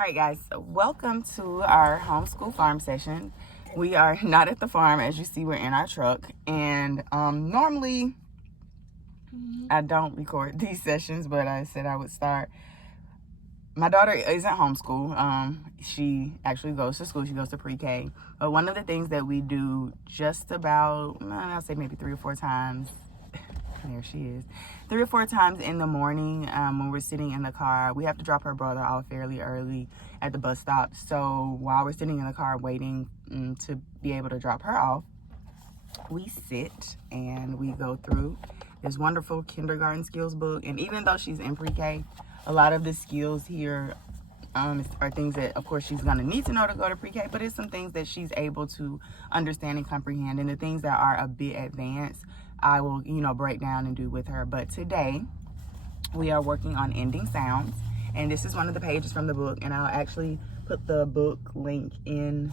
All right, guys, so welcome to our homeschool farm session. We are not at the farm. As you see, we're in our truck. And normally, I don't record these sessions, but I said I would start. My daughter isn't homeschool. She actually goes to school. She goes to pre-K. But one of the things that we do just about, I'll say maybe 3 or 4 times, there she is, 3 or 4 times in the morning when we're sitting in the car. We have to drop her brother off fairly early at the bus stop. So while we're sitting in the car waiting to be able to drop her off, we sit and we go through this wonderful kindergarten skills book. And even though she's in pre-K, a lot of the skills here are things that, of course, she's going to need to know to go to pre-K, but it's some things that she's able to understand and comprehend. And the things that are a bit advanced, I will, break down and do with her. But today, we are working on ending sounds. And this is one of the pages from the book. And I'll actually put the book link in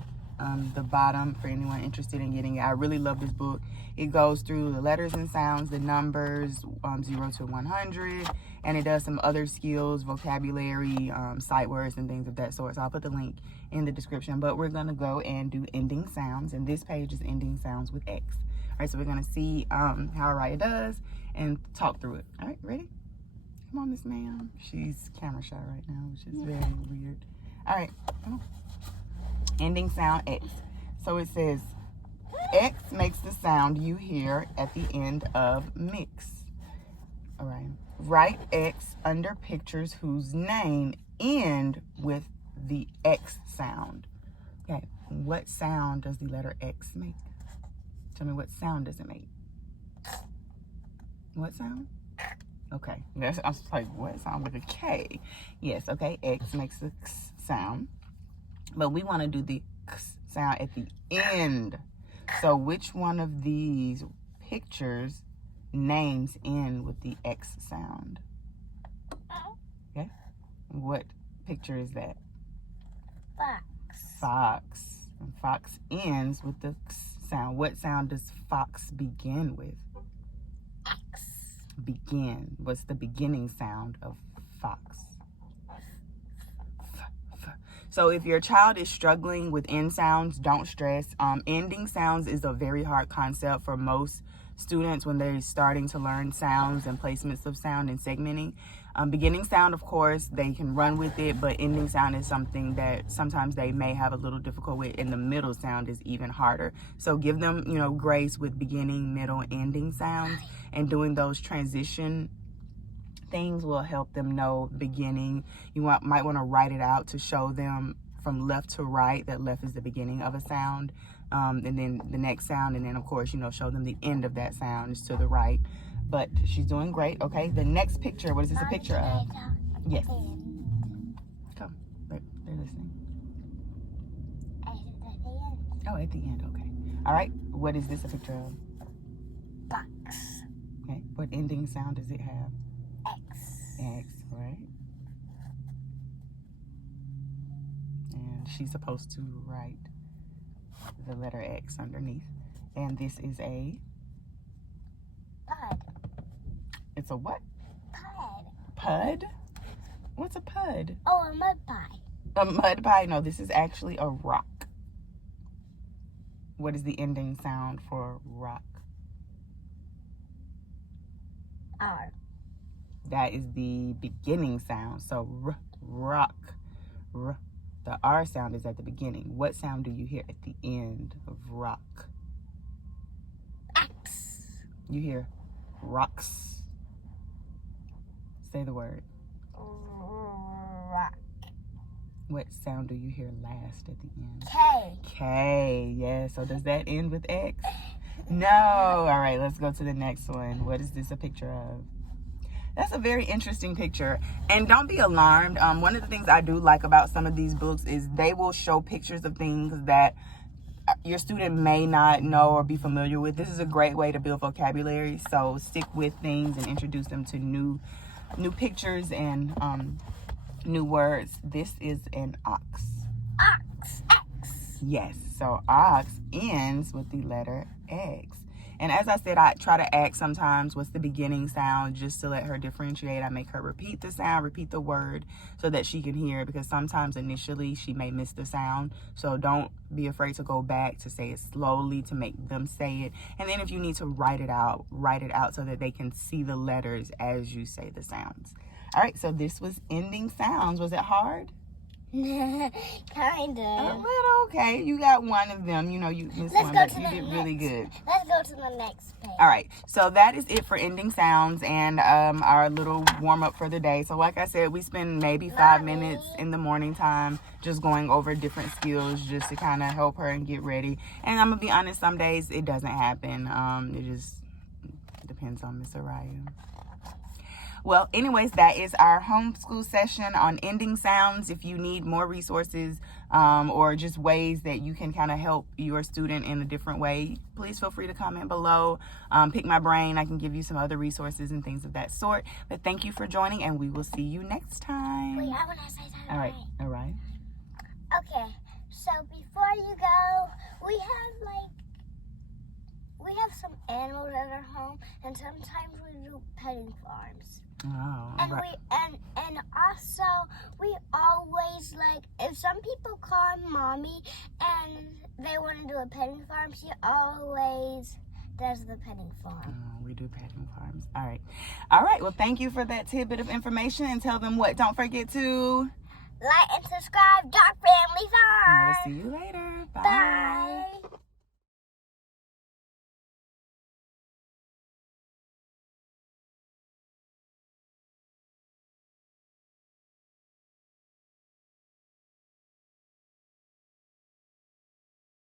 the bottom for anyone interested in getting it. I really love this book. It goes through the letters and sounds, the numbers, 0 to 100. And it does some other skills, vocabulary, sight words, and things of that sort. So I'll put the link in the description. But we're going to go and do ending sounds. And this page is ending sounds with X. All right, so we're going to see how Araya does and talk through it. All right, ready? Come on, Miss Ma'am. She's camera shy right now, which is very weird. All right, come on. Ending sound X. So it says, X makes the sound you hear at the end of mix. All right. Write X under pictures whose name end with the X sound. Okay, what sound does the letter X make? Tell me, what sound does it make? What sound? Okay, I was like, what sound with a K? Yes, okay, X makes the X sound. But we want to do the X sound at the end. So which one of these pictures names end with the X sound? Okay, what picture is that? Fox. Fox. And fox ends with the X sound. What sound does fox begin with? X. Begin. What's the beginning sound of fox? So if your child is struggling with end sounds, don't stress. Ending sounds is a very hard concept for most students when they're starting to learn sounds and placements of sound and segmenting. Beginning sound, of course, they can run with it, but ending sound is something that sometimes they may have a little difficult with, and the middle sound is even harder. So give them, grace with beginning, middle, ending sounds, and doing those transition things will help them know beginning. You might want to write it out to show them from left to right that left is the beginning of a sound, and then the next sound, and then, of course, show them the end of that sound is to the right. But she's doing great. Okay, the next picture, what is this a picture of? Yes. Come, they're listening. Oh, at the end, okay. All right, what is this a picture of? Box. Okay, what ending sound does it have? X. X, right? And she's supposed to write the letter X underneath. And this is a? Pud. It's a what? Pud. Pud? What's a pud? Oh, a mud pie. A mud pie? No, this is actually a rock. What is the ending sound for rock? R. That is the beginning sound. So rock. The R sound is at the beginning. What sound do you hear at the end of rock? X. You hear rocks. Say the word. Rock. What sound do you hear last at the end? K. K. Yeah. So does that end with X? No. All right. Let's go to the next one. What is this a picture of? That's a very interesting picture. And don't be alarmed. One of the things I do like about some of these books is they will show pictures of things that your student may not know or be familiar with. This is a great way to build vocabulary. So stick with things and introduce them to new pictures and new words. This is an ox. Ox. X. Yes. So ox ends with the letter X. And as I said, I try to ask sometimes what's the beginning sound just to let her differentiate. I make her repeat the sound, repeat the word so that she can hear it, because sometimes initially she may miss the sound. So don't be afraid to go back, to say it slowly, to make them say it. And then if you need to write it out so that they can see the letters as you say the sounds. All right, so this was ending sounds. Was it hard? Kind A of. little, okay. You got one of them. You know, you missed one, but you did really good. Let's go to the next page. All right, so that is it for ending sounds and our little warm up for the day. So like I said, we spend maybe 5 minutes in the morning time just going over different skills just to kind of help her and get ready. And I'm gonna be honest, some days it doesn't happen. It just depends on Miss Araya. Well, anyways, that is our homeschool session on ending sounds. If you need more resources or just ways that you can kind of help your student in a different way, please feel free to comment below. Pick my brain. I can give you some other resources and things of that sort. But thank you for joining, and we will see you next time. Wait, I want to say something. All right. Okay, so before you go, we have some animals at our home, and sometimes we do petting farms. Oh, And right. and also we always, like, if some people call mommy and they want to do a petting farm, she always does the petting farm. We do petting farms. All right. Well, thank you for that tidbit of information, and tell them what. Don't forget to Like and subscribe, Dark Family Farm. We'll see you later. Bye. Bye.